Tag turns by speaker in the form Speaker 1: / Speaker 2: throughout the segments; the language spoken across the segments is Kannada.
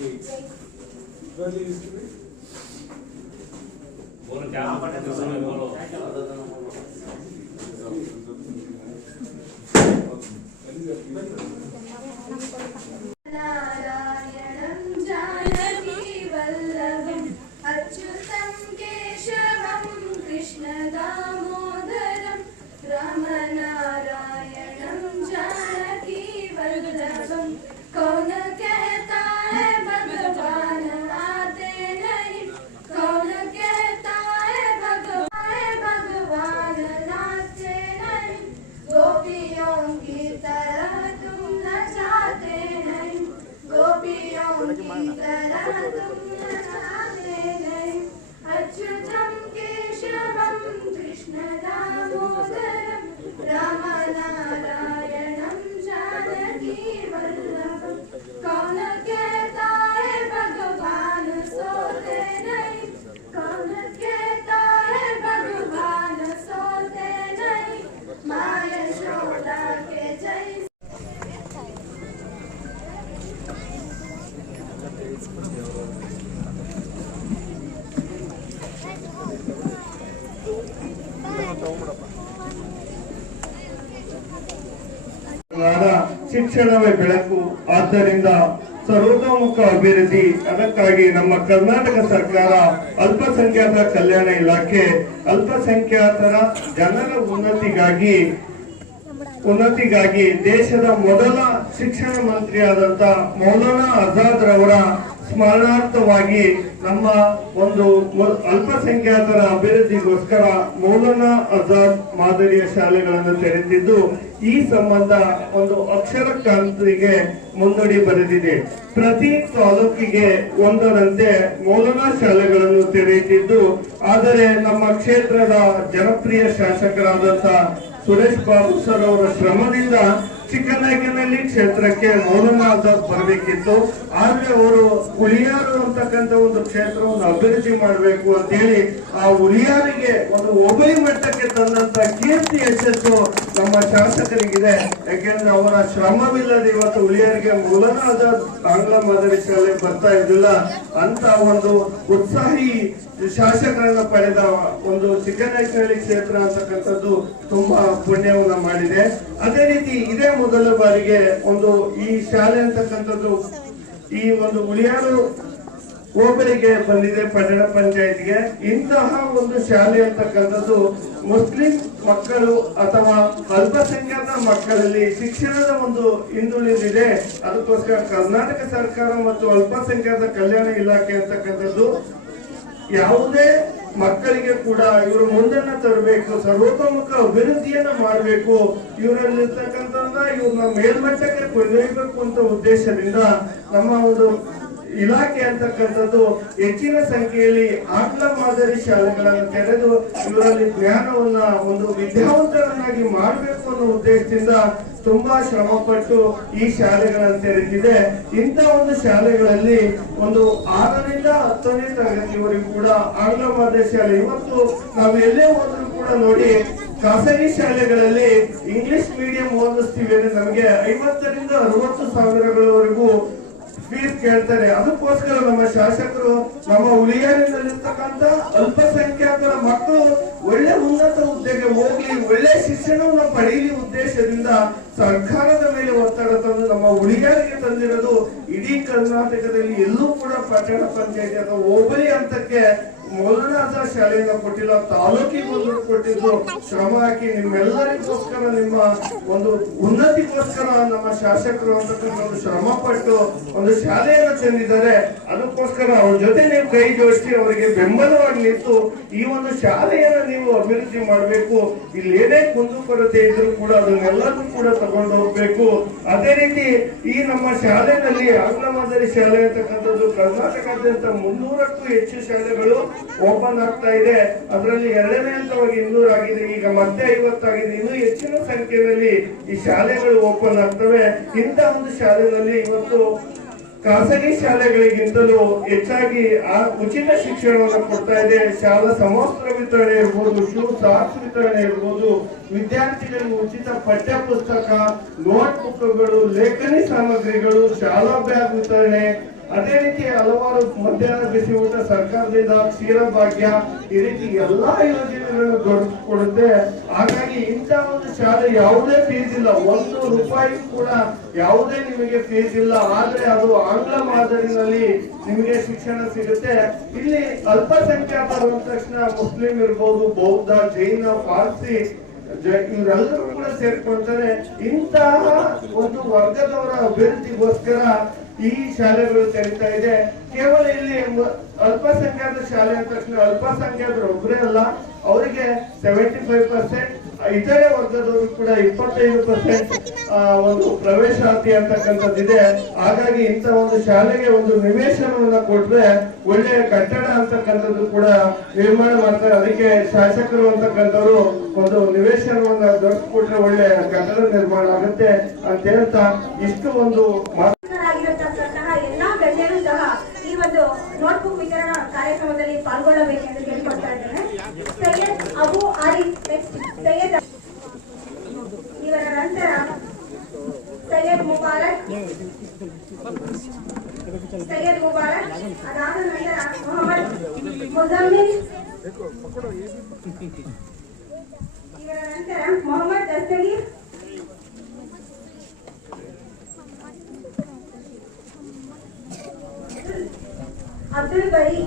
Speaker 1: 8 value is to be
Speaker 2: বলো যা পাঠাতে সময় বলো Thank
Speaker 3: you. ಶಿಕ್ಷಣವೇ ಬೆಳಕು. ಆದ್ದರಿಂದ ಸರ್ವತೋಮುಖ ಅಭಿವೃದ್ಧಿ, ಅದಕ್ಕಾಗಿ ನಮ್ಮ ಕರ್ನಾಟಕ ಸರ್ಕಾರ ಅಲ್ಪಸಂಖ್ಯಾತರ ಕಲ್ಯಾಣ ಇಲಾಖೆ, ಅಲ್ಪಸಂಖ್ಯಾತರ ಜನರ ಉನ್ನತಿಗಾಗಿ ಉನ್ನತಿಗಾಗಿ ದೇಶದ ಮೊದಲ ಶಿಕ್ಷಣ ಮಂತ್ರಿಯಾದಂತ ಮೌಲಾನಾ ಆಜಾದ್ ರವರ ಸ್ಮರಣಾರ್ಥವಾಗಿ ನಮ್ಮ ಒಂದು ಅಲ್ಪಸಂಖ್ಯಾತರ ಅಭಿವೃದ್ಧಿಗೋಸ್ಕರ ಮೌಲಾನಾ ಆಜಾದ್ ಮಾದರಿಯ ಶಾಲೆಗಳನ್ನು ತೆರೆದಿದ್ದು ಈ ಸಂಬಂಧ ಒಂದು ಅಕ್ಷರ ಕ್ರಾಂತಿಗೆ ಮುನ್ನುಡಿ ಬರೆದಿದೆ. ಪ್ರತಿ ತಾಲೂಕಿಗೆ ಒಂದರಂತೆ ಮೌಲನಾ ಶಾಲೆಗಳನ್ನು ತೆರೆಯುತ್ತಿದ್ದು, ಆದರೆ ನಮ್ಮ ಕ್ಷೇತ್ರದ ಜನಪ್ರಿಯ ಶಾಸಕರಾದಂತ ಸುರೇಶ್ ಬಾಬು ಸರ್ ಅವರ ಶ್ರಮದಿಂದ ಚಿಕ್ಕನಾಯಕನಹಳ್ಳಿ ಕ್ಷೇತ್ರಕ್ಕೆ ಮೌಲನಾ ಆಜಾದ್ ಬರಬೇಕಿತ್ತು. ಆದ್ರೆ ಅವರು ಹುಳಿಯಾರು ಅಂತಕ್ಕಂಥ ಒಂದು ಕ್ಷೇತ್ರವನ್ನು ಅಭಿವೃದ್ಧಿ ಮಾಡಬೇಕು ಅಂತ ಹೇಳಿ ಆ ಹುಳಿಯಾರಿಗೆ ಒಂದು ಹೋಬಳಿ ಮಟ್ಟಕ್ಕೆ ತಂದಂತ ಕೀರ್ತಿ ಯಶಸ್ಸು ನಮ್ಮ ಶಾಸಕರಿಗಿದೆ. ಯಾಕೆಂದ್ರೆ ಅವರ ಶ್ರಮವಿಲ್ಲದೆ ಇವತ್ತು ಹುಳಿಯರಿಗೆ ಮೂಲನಾದ ಆಂಗ್ಲ ಮಾದರಿ ಶಾಲೆ ಬರ್ತಾ ಇದ್ದಿಲ್ಲ. ಅಂತ ಒಂದು ಉತ್ಸಾಹಿ ಶಾಸಕರನ್ನ ಪಡೆದ ಒಂದು ಚಿಕ್ಕನಾಯಕನಹಳ್ಳಿ ಕ್ಷೇತ್ರ ಅಂತಕ್ಕಂಥದ್ದು ತುಂಬಾ ಪುಣ್ಯವನ್ನ ಮಾಡಿದೆ. ಅದೇ ರೀತಿ ಇದೇ ಮೊದಲ ಬಾರಿಗೆ ಒಂದು ಈ ಶಾಲೆ ಅಂತಕ್ಕಂಥದ್ದು ಈ ಒಂದು ಉಳಿಯಾರು ಹೋಬಳಿಗೆ ಬಂದಿದೆ ಪಟ್ಟಣ ಪಂಚಾಯತ್ಗೆ. ಇಂತಹ ಒಂದು ಶಾಲೆ ಅಂತಕ್ಕಂಥದ್ದು ಮುಸ್ಲಿಂ ಮಕ್ಕಳು ಅಥವಾ ಅಲ್ಪಸಂಖ್ಯಾತ ಮಕ್ಕಳಲ್ಲಿ ಶಿಕ್ಷಣದ ಒಂದು ಹಿಂದುಳಿದಿದೆ. ಅದಕ್ಕೋಸ್ಕರ ಕರ್ನಾಟಕ ಸರ್ಕಾರ ಮತ್ತು ಅಲ್ಪಸಂಖ್ಯಾತ ಕಲ್ಯಾಣ ಇಲಾಖೆ ಅಂತಕ್ಕಂಥದ್ದು ಯಾವುದೇ ಮಕ್ಕಳಿಗೆ ಕೂಡ ಇವರು ಮುಂದನ್ನ ತರಬೇಕು, ಸರ್ವತೋಮುಖ ಅಭಿವೃದ್ಧಿಯನ್ನ ಮಾಡಬೇಕು. ಇವರಲ್ಲಿರ್ತಕ್ಕಂಥ ಇವ್ರನ್ನ ಮೇಲ್ಮಟ್ಟಕ್ಕೆ ಕೊಂಡೊಯ್ಯಬೇಕು ಅಂತ ಉದ್ದೇಶದಿಂದ ನಮ್ಮ ಒಂದು ಇಲಾಖೆ ಅಂತಕ್ಕಂಥದ್ದು ಹೆಚ್ಚಿನ ಸಂಖ್ಯೆಯಲ್ಲಿ ಆಂಗ್ಲ ಮಾದರಿ ಶಾಲೆಗಳನ್ನು ತೆರೆದು ಇವರಲ್ಲಿ ಜ್ಞಾನವನ್ನ ಒಂದು ವಿದ್ಯಾವಂತರನ್ನಾಗಿ ಮಾಡಬೇಕು ಅನ್ನೋ ಉದ್ದೇಶದಿಂದ ತುಂಬಾ ಶ್ರಮ ಪಟ್ಟು ಈ ಶಾಲೆಗಳನ್ನು ತೆರೆದಿದೆ. ಇಂಥ ಒಂದು ಶಾಲೆಗಳಲ್ಲಿ ಒಂದು ಆರರಿಂದ ಹತ್ತನೇ ತರಗತಿವರೆಗೂ ಕೂಡ ಆಂಗ್ಲ ಮಾದರಿ ಶಾಲೆ ಇವತ್ತು ನಾವು ಎಲ್ಲೇ ಹೋದ್ರು ಕೂಡ ನೋಡಿ ಖಾಸಗಿ ಶಾಲೆಗಳಲ್ಲಿ ಇಂಗ್ಲಿಷ್ ಮೀಡಿಯಂ ಓದಿಸ್ತೀವಿ ಅಂದ್ರೆ ನಮಗೆ ಐವತ್ತರಿಂದ ಅರವತ್ತು ಸಾವಿರಗಳವರೆಗೂ ಫೀಸ್ ಕೇಳ್ತಾರೆ. ಅದಕ್ಕೋಸ್ಕರ ನಮ್ಮ ಶಾಸಕರು ನಮ್ಮ ಹುಳಿಯಾರಿನಲ್ಲಿರ್ತಕ್ಕಂಥ ಅಲ್ಪಸಂಖ್ಯಾತರ ಮಕ್ಕಳು ಒಳ್ಳೆ ಉನ್ನತ ಹುದ್ದೆಗೆ ಹೋಗ್ಲಿ ಒಳ್ಳೆ ಶಿಕ್ಷಣವನ್ನು ಪಡೆಯಲಿ ಉದ್ದೇಶದಿಂದ ಸರ್ಕಾರದ ಮೇಲೆ ಒತ್ತಡ ತಂದು ನಮ್ಮ ಉಳಿಗಾರಿಗೆ ತಂದಿರೋದು ಇಡೀ ಕರ್ನಾಟಕದಲ್ಲಿ ಎಲ್ಲೂ ಕೂಡ ಪಟ್ಟಣ ಪಂಚಾಯತಿ ಅಥವಾ ಹೋಬಳಿ ಹಂತಕ್ಕೆ ಮೊದಲನಾದ ಶಾಲೆಯಿಂದ ಕೊಟ್ಟಿಲ್ಲ ತಾಲೂಕಿಗೆ ಒಂದು ಕೊಟ್ಟಿದ್ದು ಶ್ರಮ ಹಾಕಿ ನಿಮ್ಮೆಲ್ಲರಿಗೋಸ್ಕರ ನಿಮ್ಮ ಒಂದು ಉನ್ನತಿಗೋಸ್ಕರ ನಮ್ಮ ಶಾಸಕರು ಅಂತಕ್ಕಂಥ ಒಂದು ಶ್ರಮ ಪಟ್ಟು ಒಂದು ಶಾಲೆಯನ್ನು ತಂದಿದ್ದಾರೆ. ಅದಕ್ಕೋಸ್ಕರ ಅವ್ರ ಜೊತೆ ನೀವು ಕೈ ಜೋಡಿಸಿ ಅವರಿಗೆ ಬೆಂಬಲವಾಗಿ ನಿಂತು ಈ ಒಂದು ಶಾಲೆಯನ್ನು ನೀವು ಅಭಿವೃದ್ಧಿ ಮಾಡಬೇಕು. ಇಲ್ಲಿ ಏನೇ ಕುಂದುಕೊರತೆ ಇದ್ರೂ ಕೂಡ ಅದನ್ನೆಲ್ಲರೂ ಕೂಡ ತಗೊಂಡು ಹೋಗ್ಬೇಕು. ಅದೇ ರೀತಿ ಈ ನಮ್ಮ ಶಾಲೆಯಲ್ಲಿ ಆಂಗ್ಲ ಮಾದರಿ ಶಾಲೆ ಅಂತಕ್ಕಂಥದ್ದು ಕರ್ನಾಟಕದಂತ ಮುನ್ನೂರಕ್ಕೂ ಹೆಚ್ಚು ಶಾಲೆಗಳು ಓಪನ್ ಆಗ್ತಾ ಇದೆ. ಅದರಲ್ಲಿ ಎರಡನೇ ಹಂತವಾಗಿ ಇನ್ನೂರು ಆಗಿದೆ. ಈಗ ಮತ್ತೆ ಐವತ್ತಾಗಿದೆ. ಇನ್ನೂ ಹೆಚ್ಚಿನ ಸಂಖ್ಯೆಯಲ್ಲಿ ಈ ಶಾಲೆಗಳು ಓಪನ್ ಆಗ್ತವೆ. ಇಂಥ ಒಂದು ಶಾಲೆಗಳಲ್ಲಿ ಇವತ್ತು ಖಾಸಗಿ ಶಾಲೆಗಳಿಗಿಂತಲೂ ಹೆಚ್ಚಾಗಿ ಆ ಉಚಿತ ಶಿಕ್ಷಣವನ್ನು ಕೊಡ್ತಾ ಇದೆ. ಶಾಲಾ ಸಮವಸ್ತ್ರ ವಿತರಣೆ ಇರ್ಬೋದು, ಶೂ, ಸಾಕ್ಸ್ ವಿತರಣೆ ಇರ್ಬೋದು, ವಿದ್ಯಾರ್ಥಿಗಳಿಗೆ ಉಚಿತ ಪಠ್ಯ ಪುಸ್ತಕ ನೋಟ್ ಬುಕ್ಗಳು ಲೇಖನಿ ಸಾಮಗ್ರಿಗಳು, ಶಾಲಾ ಬ್ಯಾಗ್ ವಿತರಣೆ ಅದೇ ರೀತಿ ಹಲವಾರು ಮಧ್ಯಾಹ್ನ ಬಿಸಿ ಊಟ, ಸರ್ಕಾರದಿಂದ ಕ್ಷೀರ ಭಾಗ್ಯ, ಈ ರೀತಿ ಎಲ್ಲಾ ಯೋಜನೆಗಳನ್ನು ಕೊಡುತ್ತೆ ಹಾಗಾಗಿ ಇಂಥ ಒಂದು ಶಾಲೆ ಯಾವುದೇ ಫೀಸ್ ಇಲ್ಲ. ಒಂದು ರೂಪಾಯಿ ಕೂಡ ಯಾವುದೇ ನಿಮಗೆ ಫೀಸ್ ಇಲ್ಲ. ಆದ್ರೆ ಅದು ಆಂಗ್ಲ ಮಾದರಿನಲ್ಲಿ ನಿಮಗೆ ಶಿಕ್ಷಣ ಸಿಗುತ್ತೆ. ಇಲ್ಲಿ ಅಲ್ಪಸಂಖ್ಯಾತರು ಅಂದ ತಕ್ಷಣ ಮುಸ್ಲಿಂ ಇರ್ಬೋದು, ಬೌದ್ಧ, ಜೈನ, ಪಾರ್ಸಿ ಇವರೆಲ್ಲರೂ ಕೂಡ ಸೇರ್ಕೊಳ್ತಾರೆ ಇಂತಹ ಒಂದು ವರ್ಗದವರ ಅಭಿವೃದ್ಧಿಗೋಸ್ಕರ ಈ ಶಾಲೆಗಳು ತೆರೀತಾ ಇದೆ. ಕೇವಲ ಇಲ್ಲಿ ಅಲ್ಪಸಂಖ್ಯಾತ ಶಾಲೆ ಅಂದ ತಕ್ಷಣ ಅಲ್ಪಸಂಖ್ಯಾತರು ಒಬ್ಬರೇ ಅಲ್ಲ. ಅವರಿಗೆ ಸೆವೆಂಟಿ ಫೈವ್ ಪರ್ಸೆಂಟ್ ಇತರೆ ವರ್ಗದವರು ಕೂಡ ಇಪ್ಪತ್ತೈದು ಪರ್ಸೆಂಟ್ ಒಂದು ಪ್ರವೇಶಾತಿ ಅಂತಕ್ಕಂಥದ್ದಿದೆ ಹಾಗಾಗಿ ಇಂಥ ಒಂದು ಶಾಲೆಗೆ ಒಂದು ನಿವೇಶನವನ್ನ ಕೊಟ್ರೆ ಒಳ್ಳೆಯ ಕಟ್ಟಡ ಅಂತಕ್ಕಂಥದ್ದು ಕೂಡ ನಿರ್ಮಾಣ ಮಾಡ್ತಾರೆ. ಅದಕ್ಕೆ ಶಾಸಕರು ಅಂತಕ್ಕಂಥವ್ರು ಒಂದು ನಿವೇಶನವನ್ನ ಕೊಟ್ರೆ ಒಳ್ಳೆ ಕಟ್ಟಡ ನಿರ್ಮಾಣ ಆಗುತ್ತೆ ಅಂತ ಹೇಳ್ತಾ ಇಷ್ಟು ಒಂದು ಮಾತು
Speaker 2: ಆಗಿರತಕ್ಕಂತಹ ಎಲ್ಲಾ ಗಣ್ಯರು ಸಹ ಈ ಒಂದು ನೋಟ್ಬುಕ್ ವಿತರಣಾ ಕಾರ್ಯಕ್ರಮದಲ್ಲಿ ಪಾಲ್ಗೊಳ್ಳಬೇಕೆಂದು ಕೇಳಿಕೊಳ್ತಾ ಇದ್ದೇನೆ. ಸೈಯದ್ ಅಬು ಆರಿ ಸೈಯದ್ ಇವರ ನಂತರ ಸೈಯದ್ ಮುಬಾರಕ್ ಸೈಯದ್ ಮುಬಾರಕ್, ಅದಾದ ನಂತರ ಮೊಹಮ್ಮದ್ ಮುಜಮ್ಮಿಲ್ ಇವರ ನಂತರ ಮೊಹಮ್ಮದ್ ದಸ್ತಗೀರ್ ಅಬ್ದುಲ್ ಬರಿ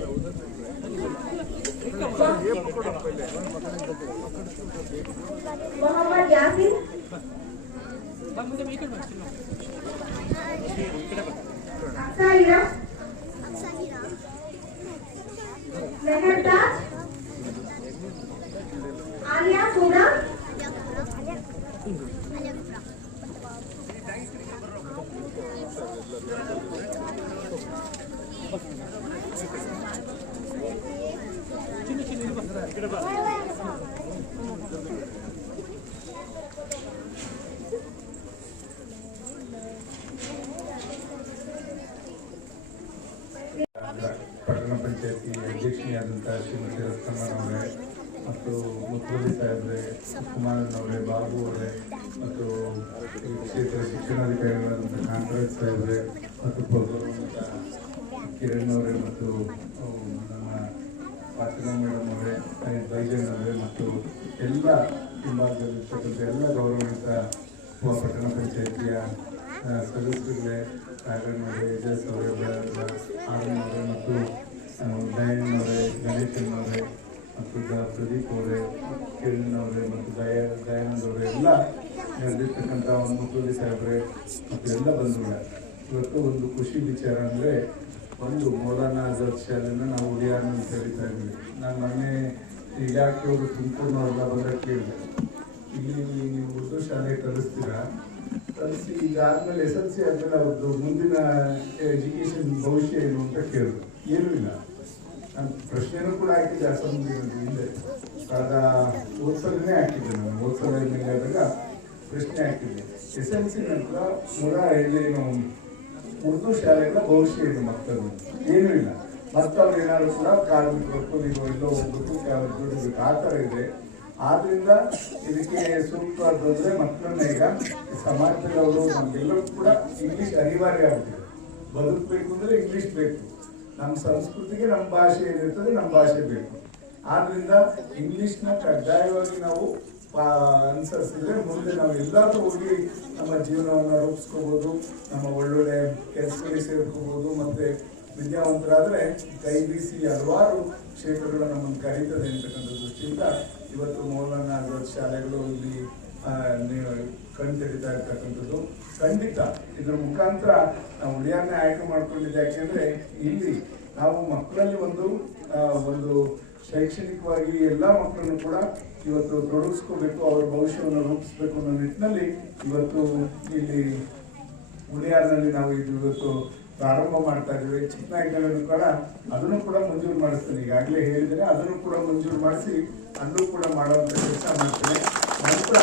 Speaker 2: ಮೊಹಮ್ಮದ್ ಯಾಸಿನ್ ಅಕ್ಸಾಯಿರಾ ಮೆಹರ್ದಾಜ್ ಆಲಿಯಾ ಕುಬ್ರಾ
Speaker 1: ಪಟ್ಟಣ ಪಂಚಾಯತಿ ಅಧ್ಯಕ್ಷೆಯಾದಂಥ ಶ್ರೀಮತಿ ರತ್ನಮ್ಮನವರೇ ಮತ್ತು ಮುತ್ತುವಲ್ಲಿ ಸಾಹೇಬ್ರೆ ಕುಮಾರನವರೇ ಬಾಬು ಅವರೇ ಮತ್ತು ಈ ಕ್ಷೇತ್ರ ಶಿಕ್ಷಣಾಧಿಕಾರಿಗಳಾದಂಥ ಕಾಂತರಾಜ್ ಸಾಹೇಬ್ರೆ ಮತ್ತು ಪೌರವಂತ ಕಿರಣ್ ಅವರೇ ಮತ್ತು ಅಹ್, ನಮ್ಮ ಫಾತಿಮಾ ಮೇಡಮ್ ಅವರೇ ಬೈಜನ್ ಅವರೇ ಮತ್ತು ಎಲ್ಲ ಹಿಂಭಾಗದಲ್ಲಿರ್ತಕ್ಕಂಥ ಎಲ್ಲ ಗೌರವಾನ್ವಿತ ಪಟ್ಟಣ ಪಂಚಾಯತಿಯ ಸದಸ್ಯರಿಗೆ ಸದಸ್ಯರುಗಳೇ ರಾಘಣ್ಣವರೇ ಯಜಸ್ ಅವರೇ ಆರಣ್ಣವರೇ ಮತ್ತು ಆ, ಗಣೇಶನವರೇ ಮತ್ತು ಪ್ರದೀಪ್ ಅವರೇ ಕಿರಣ್ ಅವರೇ ಮತ್ತು ದಯ ದಯಾನಂದ್ ಅವರೇ ಎಲ್ಲ ನಡೆದಿರ್ತಕ್ಕಂಥ ಮುಖ್ಯಮಂತ್ರಿ ಸಾಹೇಬ್ರೆ ಮತ್ತು ಎಲ್ಲ ಬಂಧುಗಳೇ. ಇವತ್ತು ಒಂದು ಖುಷಿ ವಿಚಾರ ಅಂದರೆ ಒಂದು ಮೌಲಾನಾ ಆಜಾದ್ ಶಾಲೆನ ನಾವು ಅಂತ ಹೇಳ್ತಾ ಇದ್ವಿ. ನಾನು ಮೊನ್ನೆ ಇಲಾಖೆಯವರು ತುಮಕೂರಿನವರೆಲ್ಲ ಬಂದಾಗ ಕೇಳಿದೆ ಇಲ್ಲಿ ನೀವು ಉರ್ದು ಶಾಲೆ ಕಲಿಸ್ತೀರಾ? ಕಲಿಸಿ, ಇದಾದ್ಮೇಲೆ ಎಸ್ ಎಲ್ ಸಿ ಆದ್ಮೇಲೆ ಅವ್ರದ್ದು ಮುಂದಿನ ಎಜುಕೇಷನ್ ಭವಿಷ್ಯ ಏನು ಅಂತ ಕೇಳಿದ್ರು ಏನೂ ಇಲ್ಲ. ನಾನು ಪ್ರಶ್ನೆನೂ ಕೂಡ ಹಾಕಿದ್ದೆ ಅಸೆಂಬ್ಲಿನಲ್ಲಿ ಹಿಂದೆ. ಕಳೆದ ಓದ್ಸಲನೇ ಹಾಕಿದ್ದೆ ನಾನು. ಓದ್ಸಲ ಮೇಲೆ ಆದಾಗ ಪ್ರಶ್ನೆ ಹಾಕಿದ್ದೆ. ಎಸ್ ಎಲ್ ಸಿ ನಂತರ ಮುರ ಏನು ಉರ್ದು ಶಾಲೆಗಳ ಭವಿಷ್ಯ ಏನು ಮಕ್ಕಳು ಏನೂ ಇಲ್ಲ. ಮತ್ತವ್ರು ಏನಾದ್ರು ಕೂಡ ಕಾರ್ಮಿಕರು ನೀವು ಎಲ್ಲೋ ಆ ಥರ ಇದೆ. ಆದ್ರಿಂದ ಇದಕ್ಕೆ ಸೂಕ್ತ ಅಂತಂದ್ರೆ ಮಕ್ಕಳನ್ನ ಈಗ ಸಮಾಜದವರು ನಮ್ಗೆಲ್ಲರೂ ಕೂಡ ಇಂಗ್ಲಿಷ್ ಅನಿವಾರ್ಯ ಆಗಿದೆ ಬದುಕಬೇಕು ಅಂದ್ರೆ ಇಂಗ್ಲಿಷ್ ಬೇಕು. ನಮ್ಮ ಸಂಸ್ಕೃತಿಗೆ ನಮ್ಮ ಭಾಷೆ ಏನಿರ್ತದೆ ನಮ್ಮ ಭಾಷೆ ಬೇಕು. ಆದ್ರಿಂದ ಇಂಗ್ಲಿಷ್ನ ಕಡ್ಡಾಯವಾಗಿ ನಾವು ಅನುಸರಿಸಿದ್ರೆ ಮುಂದೆ ನಾವು ಎಲ್ಲರೂ ಹೋಗಿ ನಮ್ಮ ಜೀವನವನ್ನು ರೂಪಿಸ್ಕೋಬೋದು, ನಮ್ಮ ಒಳ್ಳೊಳ್ಳೆ ಕೆಲಸಗಳಿಗೆ ಸೇರ್ಕೋಬೋದು, ಮತ್ತು ವಿದ್ಯಾವಂತರಾದರೆ ಕೈ ಬೀಸಿ ಹಲವಾರು ಕ್ಷೇತ್ರಗಳು ನಮ್ಮನ್ನು ಕರೀತದೆ ಅಂತಕ್ಕಂಥ ದೃಷ್ಟಿಯಿಂದ ಇವತ್ತು ಮೌಲಾನ ಶಾಲೆಗಳು ಇಲ್ಲಿ ಕಣ್ ಕಣ್ತೆರಿತಾ ಇರ್ತಕ್ಕಂಥದ್ದು. ಖಂಡಿತ ಇದರ ಮುಖಾಂತರ ನಾವು ಉಳಿಯನ್ನೇ ಆಯ್ಕೆ ಮಾಡ್ಕೊಂಡಿದ್ದೆ. ಯಾಕೆಂದರೆ ಇಲ್ಲಿ ನಾವು ಮಕ್ಕಳಲ್ಲಿ ಒಂದು ಒಂದು ಶೈಕ್ಷಣಿಕವಾಗಿ ಎಲ್ಲ ಮಕ್ಕಳನ್ನು ಕೂಡ ಇವತ್ತು ತೊಡಗಿಸ್ಕೋಬೇಕು, ಅವರ ಭವಿಷ್ಯವನ್ನು ರೂಪಿಸಬೇಕು ಅನ್ನೋ ನಿಟ್ಟಿನಲ್ಲಿ ಇವತ್ತು ಇಲ್ಲಿ ಉಳಿಯಾರ್ನಲ್ಲಿ ನಾವು ಇದು ಇವತ್ತು ಪ್ರಾರಂಭ ಮಾಡ್ತಾ ಇದ್ದೀವಿ. ಚಿಕ್ಕನಾಯಕನಲ್ಲೂ ಕೂಡ ಅದನ್ನು ಕೂಡ ಮಂಜೂರು ಮಾಡಿಸ್ತೇನೆ. ಈಗಾಗಲೇ ಹೇಳಿದರೆ ಅದನ್ನು ಕೂಡ ಮಂಜೂರು ಮಾಡಿಸಿ ಅದನ್ನು ಕೂಡ ಮಾಡುವಂಥ ಕೆಲಸ ಮಾಡ್ತೇನೆ. ನಂತರ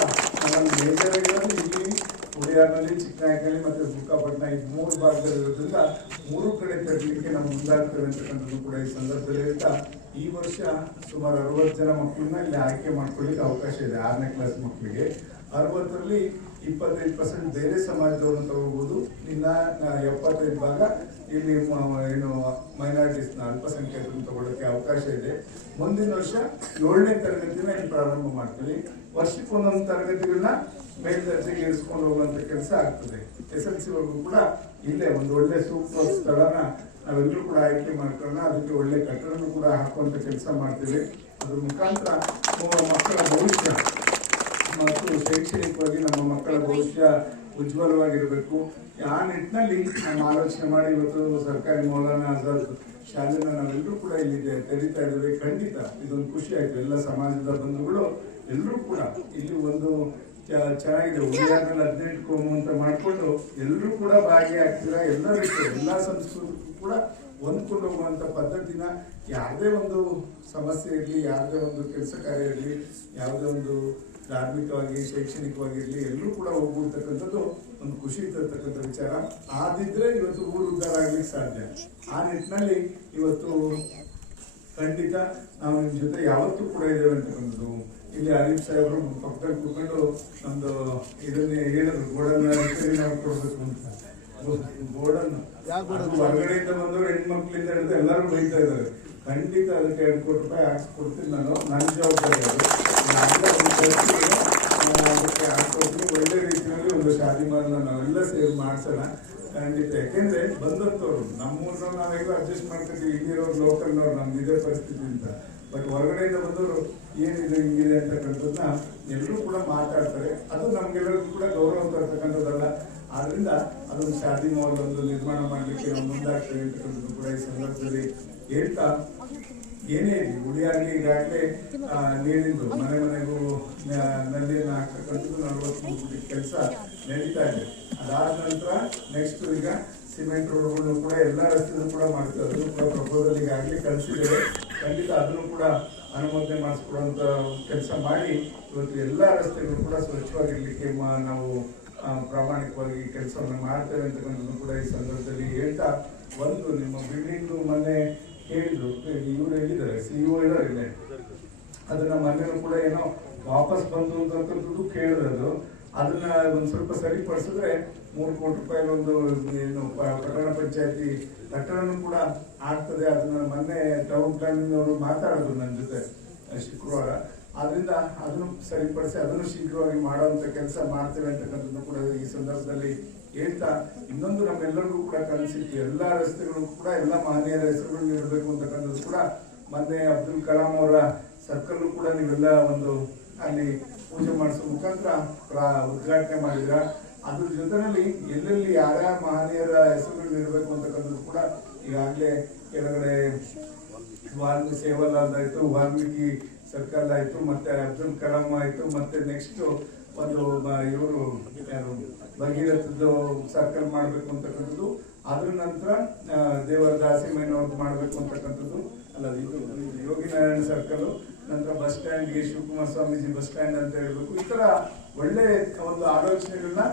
Speaker 1: ನಮ್ಮ ಮೇಜರ್ ಆಗಿರೋದು ಇಲ್ಲಿ ಉಳಿಯಾರ್ನಲ್ಲಿ ಚಿಕ್ಕನಾಯಕನಲ್ಲಿ ಮತ್ತು ಬುಕ್ಕಾಪಟ್ಟಣ ಈ ಮೂರು ಭಾಗದಲ್ಲಿರೋದ್ರಿಂದ ಮೂರು ಕಡೆ ತರಲಿಕ್ಕೆ ನಾವು ಮುಂದಾಗ್ತೇವೆ ಅಂತಕ್ಕಂಥದ್ದು ಕೂಡ ಈ ಸಂದರ್ಭದಲ್ಲಿ ಹೇಳ್ತಾ ಈ ವರ್ಷ ಸುಮಾರು ಅರವತ್ತು ಜನ ಮಕ್ಕಳನ್ನ ಇಲ್ಲಿ ಆಯ್ಕೆ ಮಾಡ್ಕೊಳ್ಳಿಕ್ಕೆ ಅವಕಾಶ ಇದೆ. ಆರನೇ ಕ್ಲಾಸ್ ಮಕ್ಕಳಿಗೆ. ಅರವತ್ತರಲ್ಲಿ ಇಪ್ಪತ್ತೈದು ಪರ್ಸೆಂಟ್ ಬೇರೆ ಸಮಾಜದವ್ರನ್ನ ತಗೋಬಹುದು ಇನ್ನ ಎಪ್ಪತ್ತೈದು ಭಾಗ ಇಲ್ಲಿ ಏನು ಮೈನಾರಿಟೀಸ್ನ ಅಲ್ಪಸಂಖ್ಯಾತರನ್ನು ತಗೊಳ್ಳೋಕ್ಕೆ ಅವಕಾಶ ಇದೆ. ಮುಂದಿನ ವರ್ಷ ಏಳನೇ ತರಗತಿನ ಇಲ್ಲಿ ಪ್ರಾರಂಭ ಮಾಡ್ತೀವಿ ವರ್ಷಕ್ಕೆ ಒಂದೊಂದು ತರಗತಿಗಳನ್ನ ಮೇಲ್ದರ್ಜೆಗೆ ಇರಿಸ್ಕೊಂಡು ಹೋಗುವಂತ ಕೆಲಸ ಆಗ್ತದೆ. ಎಸ್ ಎಲ್ ಸಿ ವರ್ಗು ಕೂಡ ಇಲ್ಲೇ, ಒಂದು ಒಳ್ಳೆ ಸೂಕ್ತ ಸ್ಥಳನ ನಾವೆಲ್ಲರೂ ಕೂಡ ಆಯ್ಕೆ ಮಾಡ್ಕೊಳ್ಳೋಣ ಅದಕ್ಕೆ ಒಳ್ಳೆ ಕಟ್ಟಡನೂ ಕೂಡ ಹಾಕುವಂತ ಕೆಲಸ ಮಾಡ್ತೀವಿ. ಅದ್ರ ಮುಖಾಂತರ ಮಕ್ಕಳ ಭವಿಷ್ಯ ಮತ್ತು ಶೈಕ್ಷಣಿಕವಾಗಿ ನಮ್ಮ ಮಕ್ಕಳ ಭವಿಷ್ಯ ಉಜ್ವಲವಾಗಿರಬೇಕು. ಆ ನಿಟ್ಟಿನಲ್ಲಿ ನಮ್ಮ ಆಲೋಚನೆ ಮಾಡಿ ಇವತ್ತು ಸರ್ಕಾರಿ ಮೌಲಾನ ಆಜಾದ್ ಶಾಲೆನ ನಾವೆಲ್ಲರೂ ಕೂಡ ಇಲ್ಲಿದೆ ತೆರೀತಾ ಇದ್ದೇವೆ. ಖಂಡಿತ ಇದೊಂದು ಖುಷಿ ಆಯಿತು. ಎಲ್ಲ ಸಮಾಜದ ಬಂಧುಗಳು ಎಲ್ಲರೂ ಕೂಡ ಇಲ್ಲಿ ಒಂದು ಚೆನ್ನಾಗಿದೆ. ಉಳಿಯಾದಲ್ಲಿ ಹದಿನೆಂಟು ಕೋಮು ಅಂತ ಮಾಡಿಕೊಂಡು ಎಲ್ಲರೂ ಕೂಡ ಭಾಗಿಯಾಗ್ತೀರಾ ಎಲ್ಲ ರೀತಿಯ ಎಲ್ಲಾ ಸಂಸ್ಕೃತಿ ಕೂಡ ಹೊಂದ್ಕೊಂಡು ಹೋಗುವಂತ ಪದ್ಧತಿನ ಯಾವುದೇ ಒಂದು ಸಮಸ್ಯೆ ಇರಲಿ, ಯಾವುದೇ ಒಂದು ಕೆಲಸ ಕಾರ್ಯ ಇರಲಿ, ಯಾವುದೇ ಒಂದು ಧಾರ್ಮಿಕವಾಗಿ ಶೈಕ್ಷಣಿಕವಾಗಿ ಇರಲಿ ಎಲ್ಲರೂ ಕೂಡ ಹೋಗುವಂತಕ್ಕಂಥದ್ದು ಒಂದು ಖುಷಿ ತರ್ತಕ್ಕಂಥ ವಿಚಾರ. ಆದಿದ್ರೆ ಇವತ್ತು ಊರು ಉದ್ಧಾರ ಆಗ್ಲಿಕ್ಕೆ ಸಾಧ್ಯ. ಆ ನಿಟ್ಟಿನಲ್ಲಿ ಇವತ್ತು ಖಂಡಿತ ನಾವು ನಿಮ್ಮ ಜೊತೆ ಯಾವತ್ತೂ ಕೂಡ ಇದ್ದೇವೆ ಅಂತಕ್ಕಂಥದ್ದು. ಇಲ್ಲಿ ಅನಿಲ್ ಸಾಹೇಬರು ಪಕ್ಕದಲ್ಲಿ ಕೂತ್ಕೊಂಡು ನಮ್ದು ಇದನ್ನೇ ಹೇಳಿದ್ರು ಗೋಡನ್ನ ರಿಪೇರಿ ಮಾಡ್ಕೊಡ್ಬೇಕು ಅಂತ. ಅದು ಹೊರಗಡೆಯಿಂದ ಬಂದವರು ಹೆಣ್ಮಕ್ಳಿಂದ ಹಿಡಿದು ಎಲ್ಲರೂ ಬೈತಾ ಇದ್ದಾರೆ. ಖಂಡಿತ ಅದಕ್ಕೆ ಎರಡು ಕೋಟಿ ರೂಪಾಯಿ ಹಾಕ್ಸ್ಕೊಡ್ತೀನಿ ನಾನು. ನನ್ನ ಜವಾಬ್ದಾರಿ ಅದು. ಅದಕ್ಕೆ ಹಾಕ್ಕೊಡ್ತೀನಿ ಒಳ್ಳೆ ರೀತಿಯಲ್ಲಿ ಒಂದು ಶಾದಿ ಮಾಡಲ್ಲ ನಾವೆಲ್ಲ ಸೇವ್ ಮಾಡ್ಸೋಣ. ಖಂಡಿತ. ಯಾಕೆಂದ್ರೆ ಬಂದಂತವ್ರು ನಮ್ಮೂರ್ನ ನಾವೆಲ್ಲ ಅಡ್ಜಸ್ಟ್ ಮಾಡ್ಕೊತೀವಿ ಇಲ್ಲಿರೋ ಲೋಕಲ್ನವ್ರು ನಮ್ದು ಇದೇ ಪರಿಸ್ಥಿತಿ ಅಂತ. ಬಟ್ ಹೊರಗಡೆಯಿಂದ ಬಂದವರು ಏನಿದೆ ಹಿಂಗಿದೆ ಅಂತಕ್ಕಂಥದ್ದನ್ನ ಎಲ್ಲರೂ ಕೂಡ ಮಾತಾಡ್ತಾರೆ. ಅದು ನಮ್ಗೆಲ್ಲರಿಗೂ ಕೂಡ ಗೌರವ ತರ್ತಕ್ಕಂಥದ್ದಲ್ಲ. ಆದ್ರಿಂದ ಅದೊಂದು ಶಾದಿ ಒಂದು ನಿರ್ಮಾಣ ಮಾಡ್ಲಿಕ್ಕೆ ನಾವು ಮುಂದಾಗ್ತೇವೆ ಅಂತಕ್ಕಂಥದ್ದು ಕೂಡ ಈ ಸಂದರ್ಭದಲ್ಲಿ ಹೇಳ್ತಾ, ಏನೇ ಇರಲಿ ಉಳಿಯಾಗಿ ಈಗಾಗಲೇ ನೀರಿಂದು ಮನೆ ಮನೆಗೂ ನಲ್ಲಿಯನ್ನು ಹಾಕ್ತಕ್ಕಂಥದ್ದು ನಲವತ್ತು ಕೆಲಸ ನಡೀತಾ ಇದೆ. ಅದಾದ ನಂತರ ನೆಕ್ಸ್ಟ್ ಈಗ ಸಿಮೆಂಟ್ ರೋಡ್ಗಳು ಕೂಡ ಎಲ್ಲ ರಸ್ತೆಗಳು ಕೂಡ ಮಾಡ್ತಾರೆ ಅದನ್ನು ಕೂಡ ಪ್ರಪೋಸಲ್ ಈಗಾಗಲೇ ಕಳಿಸಿದ್ದೇವೆ ಖಂಡಿತ ಅದನ್ನು ಕೂಡ ಅನುಮೋದನೆ ಮಾಡಿಸ್ಕೊಡುವಂತ ಕೆಲಸ ಮಾಡಿ ಇವತ್ತು ಎಲ್ಲ ರಸ್ತೆಗಳು ಕೂಡ ಸ್ವಚ್ಛವಾಗಿರ್ಲಿಕ್ಕೆ ನಾವು ಪ್ರಾಮಾಣಿಕವಾಗಿ ಕೆಲಸವನ್ನು ಮಾಡ್ತೇವೆ ಅಂತಕ್ಕಂಥದ್ದು ಕೂಡ ಈ ಸಂದರ್ಭದಲ್ಲಿ ಹೇಳ್ತಾ ಒಂದು ನಿಮ್ಮ ಬಿಲ್ಡಿಂಗ್ ಮೊನ್ನೆ ಹೇಳಿದ್ರು. ಇವರು ಹೇಳಿದ್ದಾರೆ, ಸಿಇಒ ಇದ್ದಾರೆ ಇಲ್ಲೇ. ಅದನ್ನ ಮೊನ್ನೆನೂ ಕೂಡ ಏನೋ ವಾಪಸ್ ಬಂದು ಅಂತಕ್ಕಂಥದ್ದು ಕೇಳಿದ್ರು ಅದನ್ನ ಒಂದು ಸ್ವಲ್ಪ ಸರಿಪಡಿಸಿದ್ರೆ ಮೂರು ಕೋಟಿ ರೂಪಾಯಿ ಒಂದು, ಏನು ಪಟ್ಟಣ ಪಂಚಾಯತಿ ಕಟ್ಟಡನೂ ಕೂಡ ಆಗ್ತದೆ, ಅದನ್ನ ಮೊನ್ನೆ ಟೌನ್ ಪ್ಲಾನಿಂಗ್ ಅವರು ಮಾತಾಡೋದು ನನ್ನ ಜೊತೆ ಶುಕ್ರವಾರ. ಆದ್ರಿಂದ ಅದನ್ನು ಸರಿಪಡಿಸಿ, ಅದನ್ನು ಶೀಘ್ರವಾಗಿ ಮಾಡುವಂಥ ಕೆಲಸ ಮಾಡ್ತೇವೆ ಅಂತಕ್ಕಂಥದ್ದು ಕೂಡ ಈ ಸಂದರ್ಭದಲ್ಲಿ ಹೇಳ್ತಾ, ಇನ್ನೊಂದು ನಮ್ಮೆಲ್ಲರಿಗೂ ಕೂಡ ಕನಸಿತ್ತು. ಎಲ್ಲ ರಸ್ತೆಗಳು ಕೂಡ, ಎಲ್ಲ ಮಹನೀಯರ ಹೆಸರುಗಳು ಇರಬೇಕು ಅಂತಕ್ಕಂಥದ್ದು ಕೂಡ ಮೊನ್ನೆ ಅಬ್ದುಲ್ ಕಲಾಂ ಅವರ ಸರ್ಕಲ್ ಕೂಡ ನೀವೆಲ್ಲ ಒಂದು ಅಲ್ಲಿ ಪೂಜೆ ಮಾಡಿಸೋ ಮುಖಾಂತರ ಉದ್ಘಾಟನೆ ಮಾಡಿದ್ರ ಅದ್ರ ಜೊತೆಯಲ್ಲಿ ಎಲ್ಲೆಲ್ಲಿ ಯಾರ್ಯಾರ ಮಹನೀಯರ ಹೆಸರುಗಳು ಇರಬೇಕು ಅಂತಕ್ಕಂಥದ್ದು ಕೂಡ ಈಗಾಗಲೇ ಕೆಳಗಡೆ ವಾಲ್ಮೀಕಿ ಸೇವಾಲಾಲ್ ಆಯಿತು ವಾಲ್ಮೀಕಿ ಸರ್ಕಲ್ ಆಯಿತು, ಮತ್ತೆ ಅಬ್ದುಲ್ ಕಲಾಂ ಆಯಿತು, ಮತ್ತೆ ನೆಕ್ಸ್ಟ್ ಒಂದು ಇವರು ಯಾರು, ಭಗೀರಥದ್ದು ಸರ್ಕಲ್ ಮಾಡಬೇಕು ಅಂತಕ್ಕಂಥದ್ದು. ಅದ್ರ ನಂತರ ದೇವರ ದಾಸಿಮಯ್ಯನವ್ರದ್ದು ಮಾಡಬೇಕು ಅಂತಕ್ಕಂಥದ್ದು. ಅಲ್ಲ, ಇದು ಯೋಗಿನಾರಾಯಣ ಯೋಗಿ ನಾರಾಯಣ ಸರ್ಕಲ್ ನಂತರ ಬಸ್ ಸ್ಟ್ಯಾಂಡ್ಗೆ ಶಿವಕುಮಾರ್ ಸ್ವಾಮೀಜಿ ಬಸ್ ಸ್ಟ್ಯಾಂಡ್ ಅಂತ ಹೇಳ್ಬೇಕು. ಈ ಥರ ಒಳ್ಳೆ ಒಂದು ಆಲೋಚನೆಗಳನ್ನ